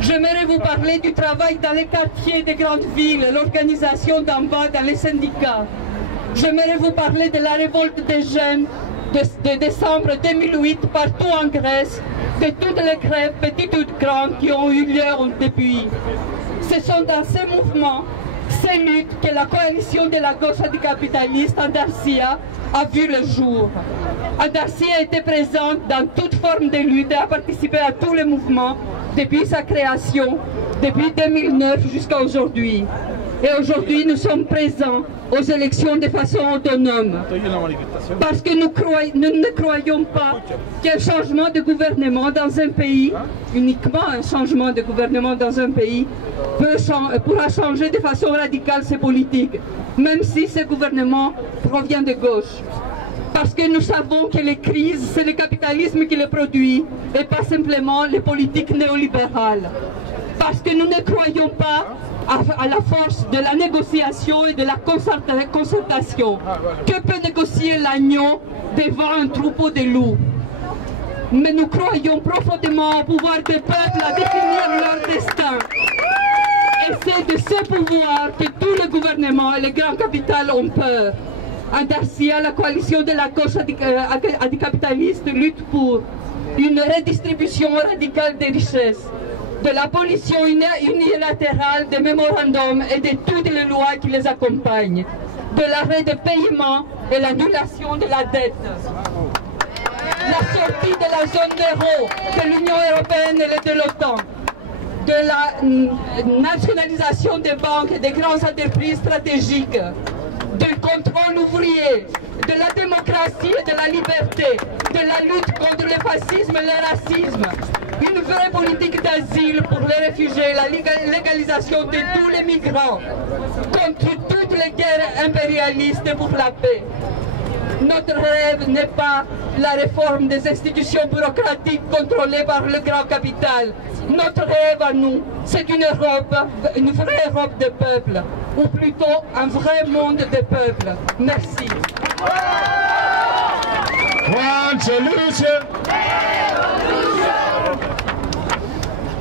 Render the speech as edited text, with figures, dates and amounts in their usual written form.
J'aimerais vous parler du travail dans les quartiers des grandes villes, l'organisation d'en bas dans les syndicats. J'aimerais vous parler de la révolte des jeunes de décembre 2008 partout en Grèce, de toutes les grèves, petites ou grandes, qui ont eu lieu depuis. Ce sont dans ces mouvements, ces luttes, que la coalition de la gauche anticapitaliste Andarcia a vu le jour. Andarcia était présente dans toute forme de lutte et a participé à tous les mouvements depuis sa création, depuis 2009 jusqu'à aujourd'hui. Et aujourd'hui, nous sommes présents aux élections de façon autonome. Parce que nous ne croyons pas qu'un changement de gouvernement dans un pays, uniquement un changement de gouvernement dans un pays, pourra changer de façon radicale ses politiques, même si ce gouvernement provient de gauche. Parce que nous savons que les crises, c'est le capitalisme qui les produit et pas simplement les politiques néolibérales. Parce que nous ne croyons pas à la force de la négociation et de la concertation. Que peut négocier l'agneau devant un troupeau de loups? Mais nous croyons profondément au pouvoir des peuples à définir leur destin. Et c'est de ce pouvoir que tous les gouvernements et les grands capitales ont peur. Andarcia, la coalition de la gauche anticapitaliste, lutte pour une redistribution radicale des richesses, de l'abolition unilatérale des mémorandums et de toutes les lois qui les accompagnent, de l'arrêt des paiements et l'annulation de la dette, la sortie de la zone euro, de l'Union européenne et de l'OTAN, de la nationalisation des banques et des grandes entreprises stratégiques, du contrôle ouvrier, de la démocratie et de la liberté, de la lutte contre le fascisme et le racisme, une vraie politique d'asile pour les réfugiés, la légalisation de tous les migrants, contre toutes les guerres impérialistes et pour la paix. Notre rêve n'est pas la réforme des institutions bureaucratiques contrôlées par le grand capital. Notre rêve à nous, c'est une Europe, une vraie Europe des peuples, ou plutôt un vrai monde des peuples. Merci. One solution.